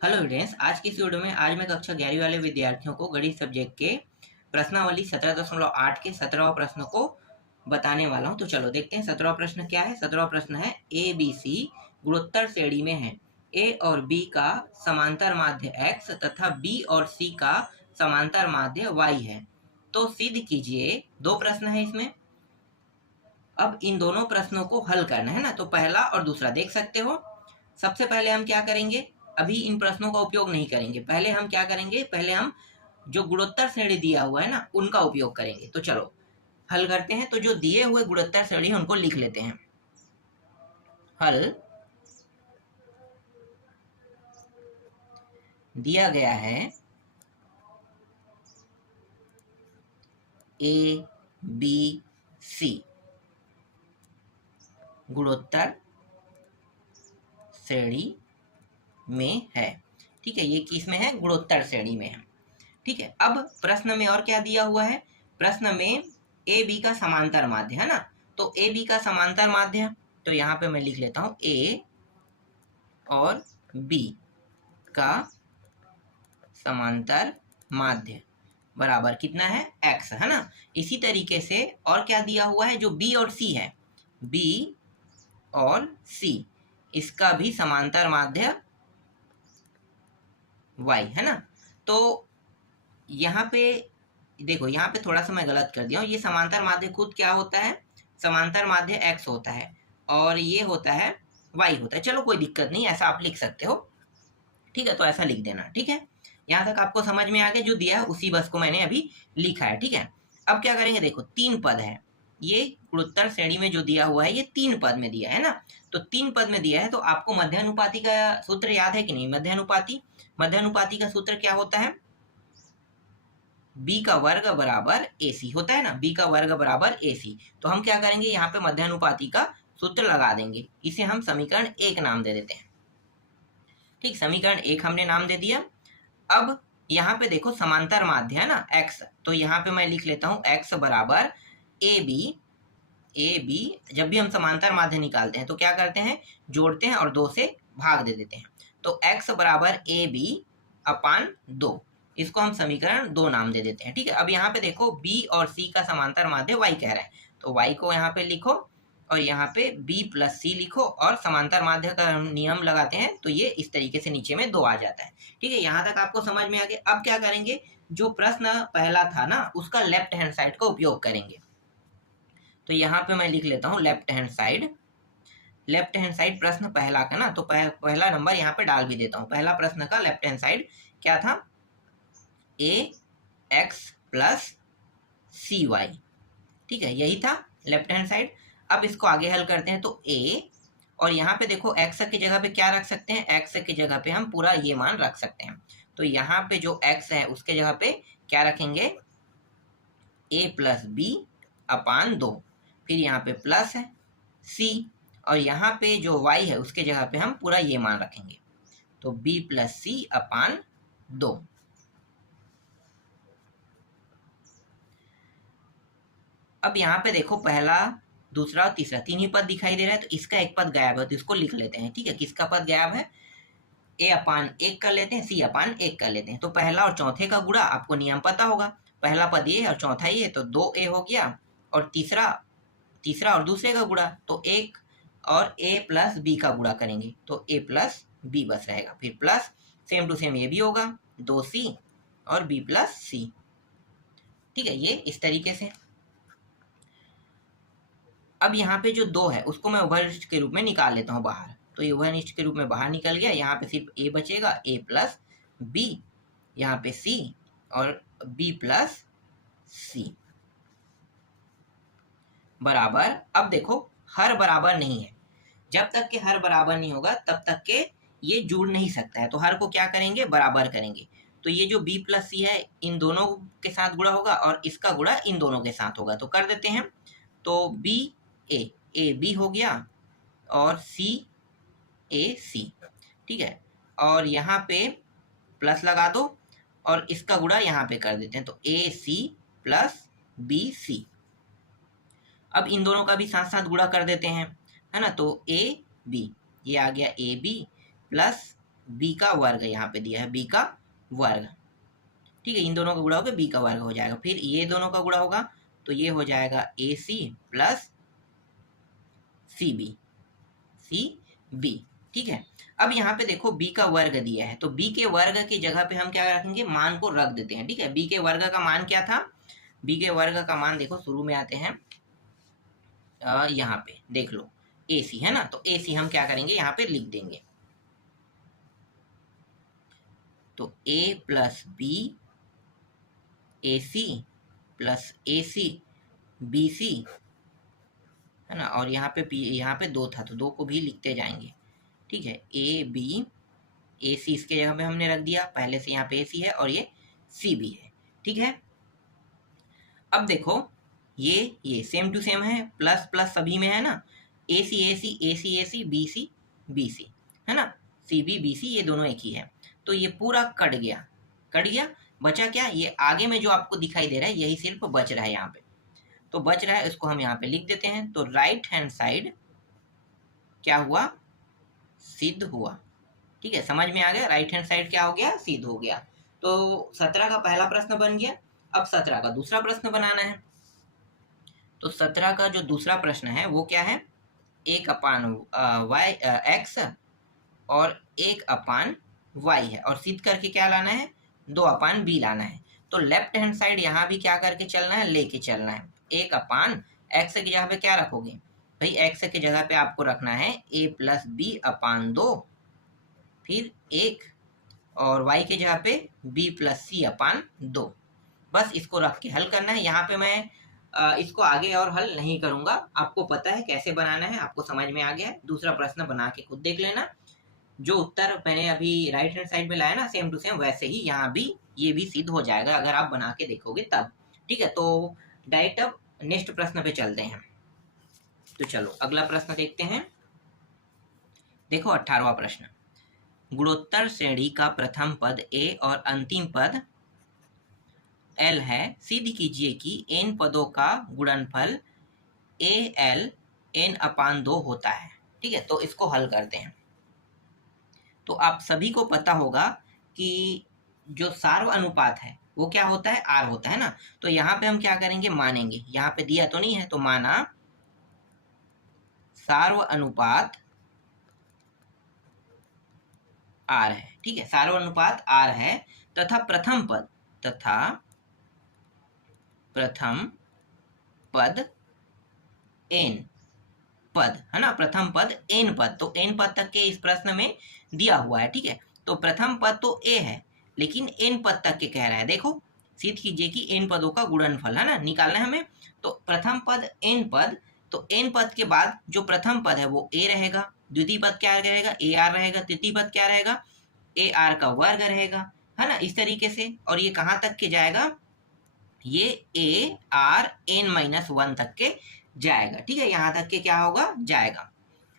Hello students, आज की इस वीडियो में आज मैं कक्षा 11वीं वाले विद्यार्थियों को गणित सब्जेक्ट के प्रश्नावली 17.8 के 17वां प्रश्न को बताने वाला हूं। तो चलो देखते हैं 17वां प्रश्न क्या है। 17वां प्रश्न है ए बी सी गुणोत्तर श्रेणी में है। ए और बी का समांतर माध्य x तथा बी और सी का समांतर माध्य y है। तो सिद्ध कीजिए। दो प्रश्न है इसमें। अब इन दोनों प्रश्नों को हल करना है ना, तो पहला और दूसरा देख सकते हो। सबसे पहले हम क्या करेंगे, अभी इन प्रश्नों का उपयोग नहीं करेंगे। पहले हम क्या करेंगे, पहले हम जो गुणोत्तर श्रेणी दिया हुआ है ना उनका उपयोग करेंगे। तो चलो हल करते हैं। तो जो दिए हुए गुणोत्तर श्रेणी उनको लिख लेते हैं। हल दिया गया है ए बी सी गुणोत्तर श्रेणी में है। ठीक है, ये किस में है, गुणोत्तर श्रेणी में है। ठीक है, अब प्रश्न में और क्या दिया हुआ है। प्रश्न में ए बी का समांतर माध्य है ना, तो ए बी का समांतर माध्य, तो यहाँ पे मैं लिख लेता हूं ए और बी का समांतर माध्य बराबर कितना है, x है ना। इसी तरीके से और क्या दिया हुआ है, जो b और c है, b और c इसका भी समांतर माध्य y है ना। तो यहाँ पे देखो, यहाँ पे थोड़ा सा मैं गलत कर दिया हूँ। ये समांतर माध्य खुद क्या होता है, समांतर माध्य x होता है और ये होता है y होता है। चलो कोई दिक्कत नहीं, ऐसा आप लिख सकते हो। ठीक है, तो ऐसा लिख देना। ठीक है, यहाँ तक आपको समझ में आ गया। जो दिया है उसी बस को मैंने अभी लिखा है। ठीक है, अब क्या करेंगे, देखो तीन पद है। ये गुणोत्तर श्रेणी में जो दिया हुआ है ये तीन पद में दिया है ना। तो तीन पद में दिया है, तो आपको मध्यानुपाती का सूत्र याद है कि नहीं। मध्यानुपाती का सूत्र क्या होता है, बी का वर्ग बराबर ए सी होता है ना। बी का वर्ग बराबर ए सी। तो हम क्या करेंगे, यहाँ पे मध्यानुपाती का सूत्र लगा देंगे। इसे हम समीकरण 1 नाम दे देते हैं। ठीक, समीकरण 1 हमने नाम दे दिया। अब यहाँ पे देखो समांतर माध्य है ना x, तो यहाँ पे मैं लिख लेता हूँ x बराबर ए बी। जब भी हम समांतर माध्य निकालते हैं तो क्या करते हैं, जोड़ते हैं और 2 से भाग दे देते हैं। तो x बराबर ए बी अपान 2, इसको हम समीकरण 2 नाम दे देते हैं। ठीक है, अब यहाँ पे देखो b और c का समांतर माध्य y कह रहा है, तो y को यहाँ पे लिखो और यहाँ पे b प्लस सी लिखो और समांतर माध्य का हम नियम लगाते हैं, तो ये इस तरीके से नीचे में 2 आ जाता है। ठीक है, यहाँ तक आपको समझ में आ गया। अब क्या करेंगे, जो प्रश्न पहला था ना उसका लेफ्ट हैंड साइड का उपयोग करेंगे। तो यहाँ पे मैं लिख लेता हूँ लेफ्ट हैंड साइड प्रश्न पहला का ना, तो पहला नंबर यहाँ पे डाल भी देता हूँ। पहला प्रश्न का लेफ्ट हैंड साइड क्या था, ए एक्स प्लस सी वाई। ठीक है, यही था लेफ्ट हैंड साइड। अब इसको आगे हल करते हैं, तो a और यहाँ पे देखो x की जगह पे क्या रख सकते हैं, x की जगह पे हम पूरा ये मान रख सकते हैं। तो यहाँ पे जो x है उसके जगह पे क्या रखेंगे, a प्लस बी अपान 2, फिर यहाँ पे प्लस है c और यहाँ पे जो y है उसके जगह पे हम पूरा ये मान रखेंगे, तो b प्लस सी अपान 2। अब यहाँ पे देखो पहला दूसरा और तीसरा तीन ही पद दिखाई दे रहा है, तो इसका एक पद गायब है, तो इसको लिख लेते हैं। ठीक है, किसका पद गायब है, a अपान 1 कर लेते हैं, c अपान 1 कर लेते हैं। तो पहला और चौथे का गुणा आपको नियम पता होगा, पहला पद ये है और चौथा ये है, तो 2a हो गया। और तीसरा और दूसरे का गुणा, तो 1 और a प्लस b का गुणा करेंगे, तो a प्लस b बस रहेगा। फिर प्लस सेम टू सेम ये भी होगा, 2c और b प्लस c। ठीक है, ये इस तरीके से। अब यहाँ पे जो 2 है उसको मैं उभयनिष्ठ के रूप में निकाल लेता हूँ बाहर, तो ये उभयनिष्ठ के रूप में बाहर निकल गया। यहाँ पे सिर्फ a बचेगा, a प्लस बी, यहाँ पे c और b प्लस सी बराबर। अब देखो हर बराबर नहीं है, जब तक के हर बराबर नहीं होगा तब तक के ये जुड़ नहीं सकता है। तो हर को क्या करेंगे, बराबर करेंगे। तो ये जो b प्लस सी है इन दोनों के साथ गुणा होगा और इसका गुणा इन दोनों के साथ होगा, तो कर देते हैं। तो b ए बी हो गया और सी ए सी। ठीक है, और यहाँ पे प्लस लगा दो और इसका गुणा यहाँ पे कर देते हैं, तो ए सी प्लस बी सी। अब इन दोनों का भी साथ साथ गुणा कर देते हैं, है ना। तो ए बी, ये आ गया ए बी प्लस बी का वर्ग यहाँ पे दिया है, बी का वर्ग, ठीक है। इन दोनों का गुणा होगा बी का वर्ग हो जाएगा, फिर ये दोनों का गुणा होगा तो ये हो जाएगा A C plus C B, C B, ठीक है। अब यहाँ पे देखो b का वर्ग दिया है, तो b के वर्ग की जगह पे हम क्या रखेंगे, मान को रख देते हैं, ठीक है। b के वर्ग का मान क्या था, b के वर्ग का मान देखो शुरू में आते हैं, यहाँ पे देख लो ac है ना, तो ac हम क्या करेंगे यहाँ पे लिख देंगे, तो a plus b a C plus a c B c है ना, और यहाँ पे 2 था तो 2 को भी लिखते जाएंगे, ठीक है। ए बी ए सी इसके जगह पे हमने रख दिया, पहले से यहाँ पे ए सी है और ये सी बी है, ठीक है। अब देखो ये सेम टू सेम है, प्लस प्लस सभी में है ना, ए सी ए सी ए सी ए सी बी सी है ना, सी बी बी सी ये दोनों एक ही है, तो ये पूरा कट गया, बचा क्या, ये आगे में जो आपको दिखाई दे रहा है यही सिर्फ बच रहा है यहाँ पे, तो बच रहा है, इसको हम यहाँ पे लिख देते हैं, तो राइट हैंड साइड क्या हुआ, सिद्ध हुआ, ठीक है। समझ में आ गया, राइट हैंड साइड क्या हो गया, सिद्ध हो गया। तो 17 का पहला प्रश्न बन गया। अब 17 का दूसरा प्रश्न बनाना है, तो 17 का जो दूसरा प्रश्न है वो क्या है, 1/y x और 1/y है, और सिद्ध करके क्या लाना है, 2/b लाना है। तो लेफ्ट हैंड साइड यहाँ भी क्या करके चलना है, लेके चलना है। 1/x की जगह पे क्या रखोगे भाई, x की जगह पे आपको रखना है a प्लस बी अपान 2, फिर 1, और y की जगह पे b प्लस सी अपान 2, बस इसको रख के हल करना है। यहाँ पे मैं इसको आगे और हल नहीं करूंगा, आपको पता है कैसे बनाना है, आपको समझ में आ गया है। दूसरा प्रश्न बना के खुद देख लेना, जो उत्तर मैंने अभी राइट हैंड साइड में लाया ना सेम टू सेम, वैसे ही यहाँ भी ये भी सिद्ध हो जाएगा अगर आप बना के देखोगे तब, ठीक है। तो डायरेक्ट अब नेक्स्ट प्रश्न पे चलते हैं। तो चलो अगला प्रश्न देखते हैं। देखो 18वां प्रश्न, गुणोत्तर श्रेणी का प्रथम पद a और अंतिम पद l है, सिद्ध कीजिए कि n पदों का गुणनफल al n/2 होता है, ठीक है। तो इसको हल करते हैं। तो आप सभी को पता होगा कि जो सार्व अनुपात है वो क्या होता है, r होता है ना। तो यहाँ पे हम क्या करेंगे, मानेंगे, यहाँ पे दिया तो नहीं है, तो माना सार्व अनुपात r है, ठीक है, सार्व अनुपात r है, तथा प्रथम पद n पद है ना, प्रथम पद n पद, तो n पद तक के इस प्रश्न में दिया हुआ है, ठीक है। तो प्रथम पद तो a है, लेकिन n पद तक के कह रहा है। देखो सिद्ध कीजिए कि n पदों का गुणनफल है ना, निकालना है हमें। तो प्रथम पद n पद, तो n पद के बाद जो प्रथम पद है वो a रहेगा, द्वितीय पद क्या रहेगा, ar रहेगा, तृतीय पद क्या रहेगा, ar का वर्ग रहेगा, है ना, इस तरीके से। और ये कहाँ तक के जाएगा, ये ar(n-1) तक के जाएगा, ठीक है। यहाँ तक के क्या होगा, जाएगा,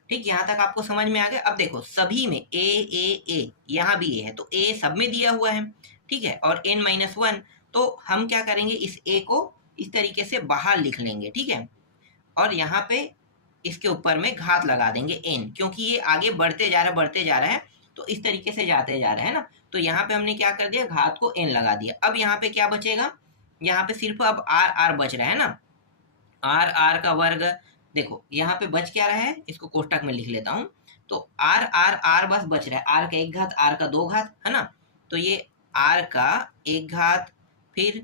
ठीक। यहाँ तक आपको समझ में आ गया। अब देखो सभी में a यहाँ भी a है, तो a सब में दिया हुआ है, ठीक है, और n-1, तो हम क्या करेंगे, इस a को इस तरीके से बाहर लिख लेंगे, ठीक है, और यहाँ पे इसके ऊपर में घात लगा देंगे n, क्योंकि ये आगे बढ़ते जा रहा है, तो इस तरीके से जाते जा रहे हैं ना। तो यहाँ पे हमने क्या कर दिया, घात को n लगा दिया। अब यहाँ पे क्या बचेगा, यहाँ पे सिर्फ अब r बच रहा है ना, r का वर्ग। देखो यहाँ पे बच क्या रहा है, इसको कोष्टक में लिख लेता हूँ, तो r बस बच रहा है, r का 1 घात, r का 2 घात, है ना। तो ये r का 1 घात, फिर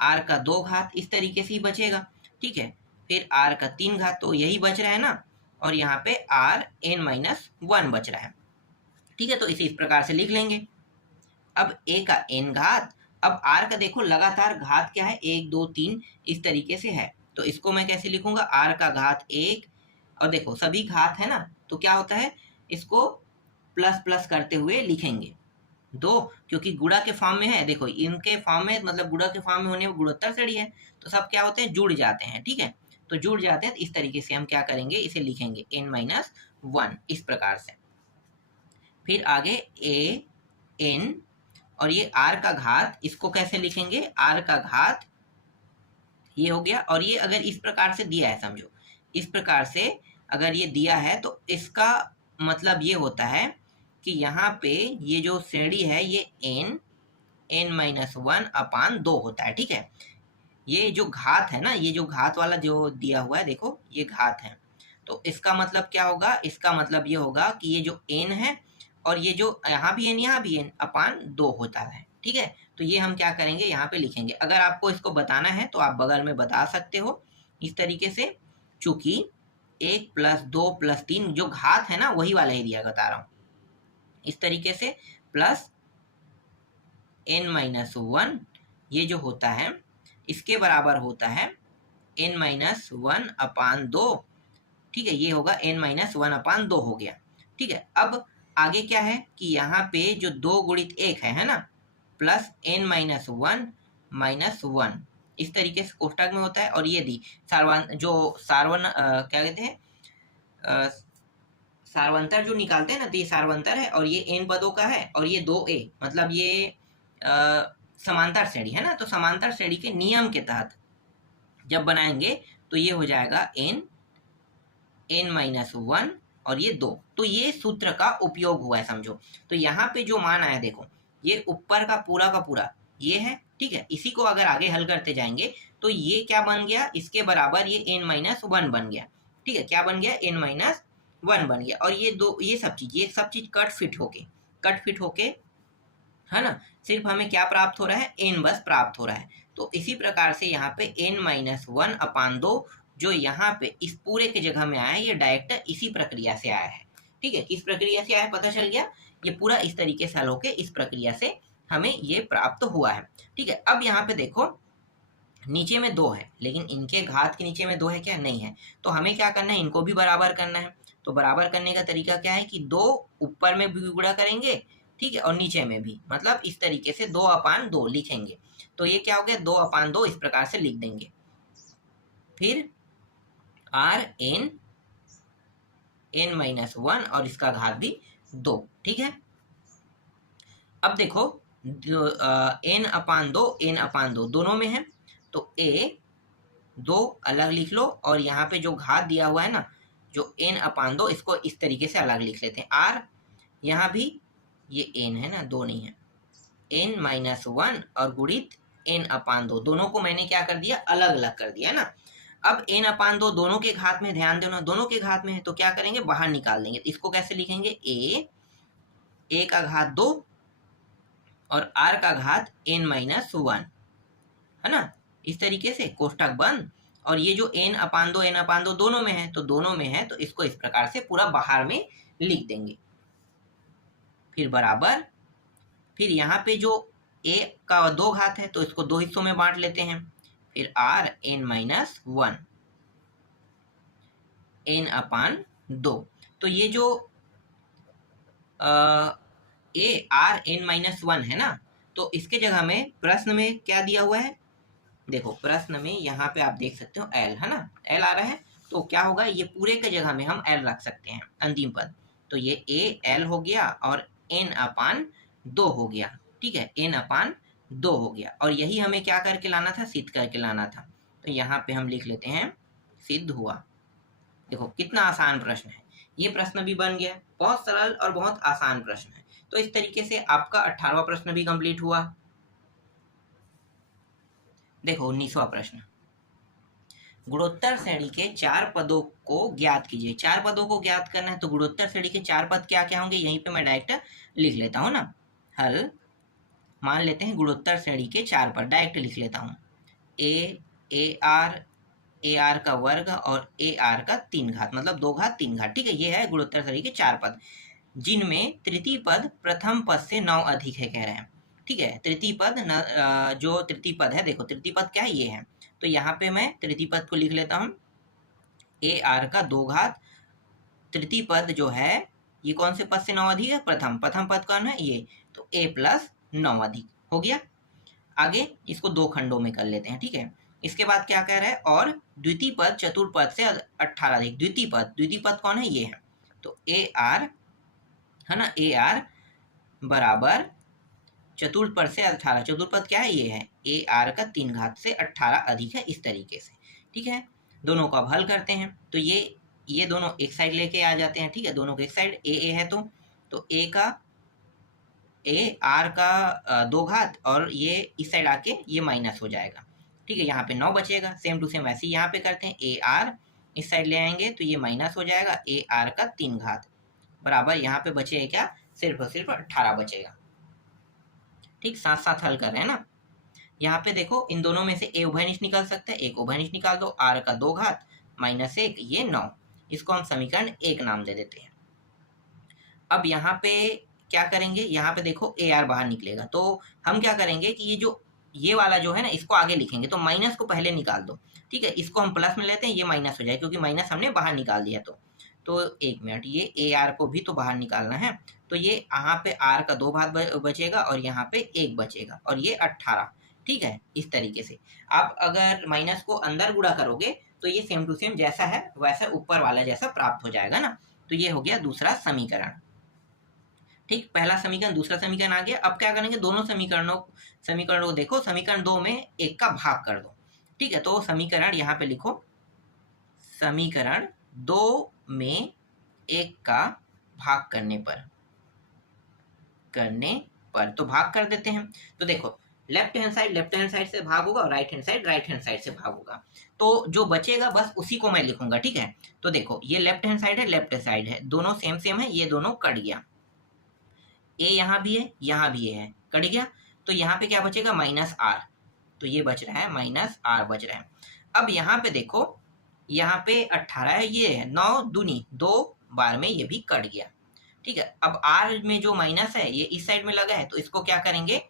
r का 2 घात, इस तरीके से ही बचेगा, ठीक है। फिर r का 3 घात, तो यही बच रहा है ना, और यहाँ पे r(n-1) बच रहा है, ठीक है। तो इसे इस प्रकार से लिख लेंगे। अब a का n घात, अब r का देखो लगातार घात क्या है, 1 2 3 इस तरीके से है, तो इसको मैं कैसे लिखूंगा, r का घात 1, और देखो सभी घात है ना, तो क्या होता है, इसको प्लस प्लस करते हुए लिखेंगे 2, क्योंकि गुणा के फॉर्म में है। देखो इनके फॉर्म में, मतलब गुणा के फॉर्म में होने में गुणोत्तर श्रेणी है, तो सब क्या होते हैं, जुड़ जाते हैं, ठीक है। तो जुड़ जाते हैं, तो इस तरीके से हम क्या करेंगे, इसे लिखेंगे n-1 इस प्रकार से। फिर आगे an, और ये r का घात, इसको कैसे लिखेंगे, r का घात ये हो गया। और ये अगर इस प्रकार से दिया है, समझो इस प्रकार से अगर ये दिया है, तो इसका मतलब ये होता है कि यहाँ पे ये जो श्रेणी है ये n-1/2 होता है, ठीक है। ये जो घात है ना, ये जो घात वाला जो दिया हुआ है, देखो ये घात है, तो इसका मतलब क्या होगा, इसका मतलब ये होगा कि ये जो n है और ये जो यहाँ भी n यहाँ भी n/2 होता है, ठीक है। तो ये हम क्या करेंगे, यहाँ पे लिखेंगे। अगर आपको इसको बताना है तो आप बगल में बता सकते हो इस तरीके से, चूंकि 1 + 2 + 3 जो घात है ना वही वाला एरिया बता रहा हूँ, इस तरीके से प्लस n-1 ये जो होता है इसके बराबर होता है n-1/2, ठीक है। ये होगा n-1/2 हो गया, ठीक है। अब आगे क्या है कि यहाँ पे जो 2 × 1 है ना, प्लस n-1 -1 इस तरीके से कोष्टक में होता है। और ये दी क्या कहते हैं, सार्वंतर जो निकालते हैं ना, तो ये सार्वंतर है और ये n पदों का है और ये 2a, मतलब ये समांतर श्रेणी है ना। तो समांतर श्रेणी के नियम के तहत जब बनाएंगे तो ये हो जाएगा n-1 और ये 2। तो ये सूत्र का उपयोग हुआ है, समझो। तो यहाँ पे जो मान आया देखो, ये ऊपर का पूरा ये है, ठीक है। इसी को अगर आगे हल करते जाएंगे तो ये क्या बन गया, इसके बराबर ये n-1 बन गया, ठीक है। क्या बन गया, n-1 बन गया। और ये सब चीज कट फिट होके है ना, सिर्फ हमें क्या प्राप्त हो रहा है, n बस प्राप्त हो रहा है। तो इसी प्रकार से यहाँ पे n-1/2 जो यहाँ पे इस पूरे के जगह में आया है, ये डायरेक्ट इसी प्रक्रिया से आया है, ठीक है। किस प्रक्रिया से आया है पता चल गया, ये पूरा इस तरीके से हल होके इस प्रक्रिया से हमें ये प्राप्त हुआ है, ठीक है। अब यहाँ पे देखो नीचे में 2 है, लेकिन इनके घात के नीचे में 2 है क्या, नहीं है। तो हमें क्या करना है, इनको भी बराबर करना है। तो बराबर करने का तरीका क्या है कि 2 ऊपर में भी गुणा करेंगे, ठीक है, और नीचे में भी, मतलब इस तरीके से 2/2 लिखेंगे। तो ये क्या हो गया, 2/2 इस प्रकार से लिख देंगे। फिर Rn n-1 और इसका घात भी 2, ठीक है। अब देखो n/2 दोनों में है, तो a 2 अलग लिख लो और यहाँ पे जो घात दिया हुआ है ना, जो n/2 इसको इस तरीके से अलग लिख लेते हैं। r यहाँ भी ये n है ना, 2 नहीं है, n-1 और गुणित n/2 दोनों को मैंने क्या कर दिया, अलग अलग कर दिया है ना। अब n/2 दोनों के घात में ध्यान देना, दोनों के घात में है तो क्या करेंगे, बाहर निकाल देंगे। तो इसको कैसे लिखेंगे, a का घात 2 और r का घात n-1 है ना, इस तरीके से कोष्टक बंद। और ये जो n/2 दोनों में है, तो दोनों में है तो इसको इस प्रकार से पूरा बाहर में लिख देंगे। फिर बराबर, फिर यहाँ पे जो a का 2 घात है तो इसको 2 हिस्सों में बांट लेते हैं। फिर Rn-1 n/2। तो ये जो Rn-1 है ना, तो इसके जगह में प्रश्न में क्या दिया हुआ है, देखो प्रश्न में यहाँ पे आप देख सकते हो L है ना, L आ रहा है। तो क्या होगा, ये पूरे के जगह में हम L रख सकते हैं, अंतिम पद। तो ये AL हो गया और n/2 हो गया, ठीक है, n/2 हो गया। और यही हमें क्या करके लाना था, सिद्ध करके लाना था। तो यहाँ पे हम लिख लेते हैं सिद्ध हुआ। देखो कितना आसान प्रश्न है, ये प्रश्न भी बन गया, बहुत सरल और बहुत आसान प्रश्न है। तो इस तरीके से आपका 18वां प्रश्न भी कंप्लीट हुआ। देखो 19वां प्रश्न, गुणोत्तर श्रेणी के 4 पदों को ज्ञात कीजिए। 4 पदों को ज्ञात करना है तो गुणोत्तर श्रेणी के 4 पद क्या क्या होंगे, यहीं पे मैं डायरेक्ट लिख लेता हूँ ना। हल मान लेते हैं गुणोत्तर श्रेणी के 4 पद, डायरेक्ट लिख लेता हूँ, AR का वर्ग और AR का 3 घात, मतलब 2 घात 3 घात, ठीक है। ये है गुणोत्तर श्रेणी के 4 पद, जिनमें तृतीय पद प्रथम पद से 9 अधिक है, कह रहे हैं, ठीक है। तृतीय पद जो तृतीय पद है, देखो तृतीय पद क्या है, ये है। तो यहाँ पे मैं तृतीय पद को लिख लेता हूँ, AR का 2 घात, तृतीय पद जो है ये कौन से पद से 9 अधिक है, प्रथम पद कौन है, ये, तो A + 9 अधिक हो गया। आगे इसको 2 खंडों में कर लेते हैं, ठीक है। इसके बाद क्या कह रहा है, और द्वितीय पद चतुर्पद से 18 अधिक। द्वितीय पद कौन है, ये है। तो AR है ना, AR बराबर चतुर्पद से 18, चतुर्पद क्या है, ये है, AR का 3 घात से 18 अधिक है, इस तरीके से, ठीक है। दोनों को अब हल करते हैं तो ये दोनों एक साइड लेके आ जाते हैं, ठीक है। दोनों को एक साइड A है तो तो आर का 2 घात और ये इस साइड आके ये माइनस हो जाएगा। ठीक है, यहाँ पे 9 बचेगा। सेम टू सेम वैसे ही यहाँ पे करते हैं, ए आर इस साइड ले आएंगे तो ये माइनस हो जाएगा, ए आर का 3 घात बराबर यहाँ पे बचेगा क्या, सिर्फ और सिर्फ 18 बचेगा। ठीक, साथ साथ हल कर रहे हैं ना। यहाँ पे देखो इन दोनों में से ए उभयनिष्ठ निकाल सकते हैं, एक उभयनिष्ठ निकाल दो, आर का 2 घात माइनस 1 ये 9। इसको हम समीकरण 1 नाम दे देते हैं। अब यहाँ पे क्या करेंगे, यहाँ पे देखो ए आर बाहर निकलेगा तो हम क्या करेंगे कि ये वाला जो है ना इसको आगे लिखेंगे, तो माइनस को पहले निकाल दो। ठीक है, इसको हम प्लस में लेते हैं, ये माइनस हो जाए क्योंकि माइनस हमने बाहर निकाल दिया। तो 1 मिनट, ये ए आर को भी तो बाहर निकालना है, तो ये यहाँ पे आर का 2 भाग बचेगा और यहाँ पे 1 बचेगा और ये 18। ठीक है, इस तरीके से आप अगर माइनस को अंदर गुणा करोगे तो ये सेम टू सेम जैसा है वैसा ऊपर वाला जैसा प्राप्त हो जाएगा ना। तो ये हो गया दूसरा समीकरण। ठीक, पहला समीकरण, दूसरा समीकरण आ गया। अब क्या करेंगे, दोनों समीकरणों को देखो, समीकरण 2 में 1 का भाग कर दो। ठीक है, तो समीकरण यहाँ पे लिखो, समीकरण 2 में 1 का भाग करने पर तो भाग कर देते हैं। तो देखो लेफ्ट हैंड साइड से भाग होगा और राइट हैंड साइड से भाग होगा। तो जो बचेगा बस उसी को मैं लिखूंगा। ठीक है, तो देखो ये लेफ्ट हैंड साइड है, दोनों सेम सेम है, ये दोनों कट गया, ए यहाँ भी है यहाँ भी है, कट गया। तो यहाँ पे क्या बचेगा, माइनस आर, तो ये बच रहा है माइनस आर बच रहा है। अब यहाँ पे देखो, यहाँ पे 18 है, ये है 9 दूनी 2 बार में ये भी कट गया। ठीक है, अब आर में जो माइनस है ये इस साइड में लगा है, तो इसको क्या करेंगे,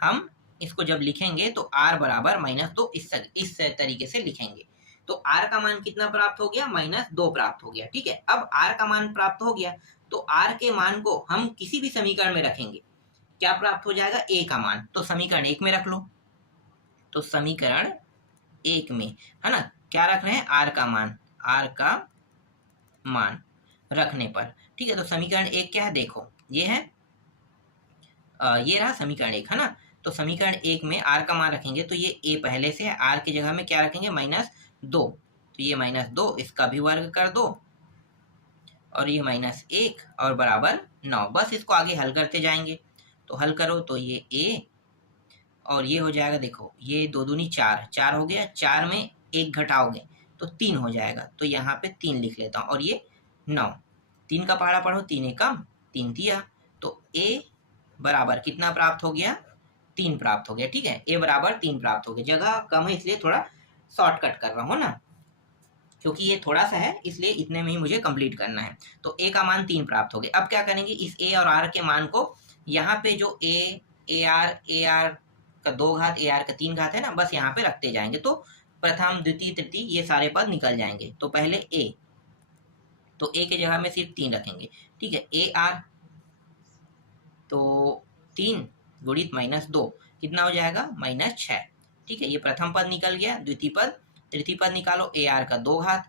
हम इसको जब लिखेंगे तो आर बराबर -2 इस तरीके से लिखेंगे। तो आर का मान कितना प्राप्त हो गया, -2 प्राप्त हो गया। ठीक है, अब आर का मान प्राप्त हो गया तो आर के मान को हम किसी भी समीकरण में रखेंगे, क्या प्राप्त हो जाएगा, ए का मान। तो समीकरण 1 में रख लो, तो समीकरण 1 में है ना क्या रख रहे हैं, आर का मान रखने पर। ठीक है, तो समीकरण 1 क्या है, देखो ये है ये रहा समीकरण 1 है ना। तो समीकरण 1 में आर का मान रखेंगे तो ये ए पहले से है, आर की जगह में क्या रखेंगे, -2, तो ये -2 इसका भी वर्ग कर दो और ये -1 और बराबर 9। बस इसको आगे हल करते जाएंगे, तो हल करो तो ये ए और ये हो जाएगा, देखो ये 2 दूनी 4 हो गया, 4 में 1 घटाओगे तो 3 हो जाएगा, तो यहाँ पे 3 लिख लेता हूँ और ये 9, 3 का पहाड़ा पढ़ो, 3 एकम 3 दिया, तो ए बराबर कितना प्राप्त हो गया, 3 प्राप्त हो गया। ठीक है, ए बराबर 3 प्राप्त हो गया। जगह कम है इसलिए थोड़ा शॉर्टकट कर रहा हूँ ना, क्योंकि ये थोड़ा सा है इसलिए इतने में ही मुझे कंप्लीट करना है। तो ए का मान 3 प्राप्त हो गए। अब क्या करेंगे, इस ए और आर के मान को यहाँ पे जो ए आर का 2 घात ए आर का 3 घात है ना, बस यहाँ पे रखते जाएंगे, तो प्रथम द्वितीय तृतीय ये सारे पद निकल जाएंगे। तो पहले ए, तो ए के जगह में सिर्फ 3 रखेंगे। ठीक है, ए आर तो 3 गुणित -2 कितना हो जाएगा, -6। ठीक है, ये प्रथम पद निकल गया। द्वितीय पद, तृतीय पद निकालो, ए आर का 2 घात,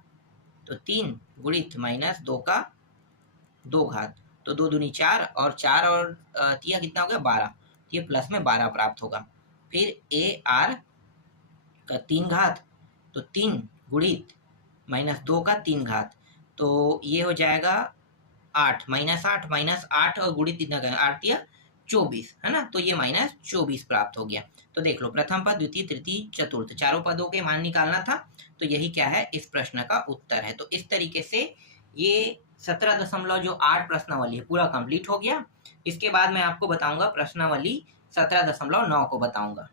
तो 3 गुणित -2 का 2 घात, तो 2 दूनी 4 और 4 और तिया कितना हो गया, 12, ये प्लस में 12 प्राप्त होगा। फिर ए आर का 3 घात, तो 3 गुणित -2 का 3 घात, तो ये हो जाएगा 8 -8 और गुणित कितना करें, 8 या 24 है ना, तो ये -24 प्राप्त हो गया। तो देख लो, प्रथम पद, द्वितीय, तृतीय, चतुर्थ, चारों पदों के मान निकालना था, तो यही क्या है, इस प्रश्न का उत्तर है। तो इस तरीके से ये 17.8 प्रश्नावली है पूरा कंप्लीट हो गया। इसके बाद मैं आपको बताऊंगा प्रश्नावली 17.9 को बताऊंगा।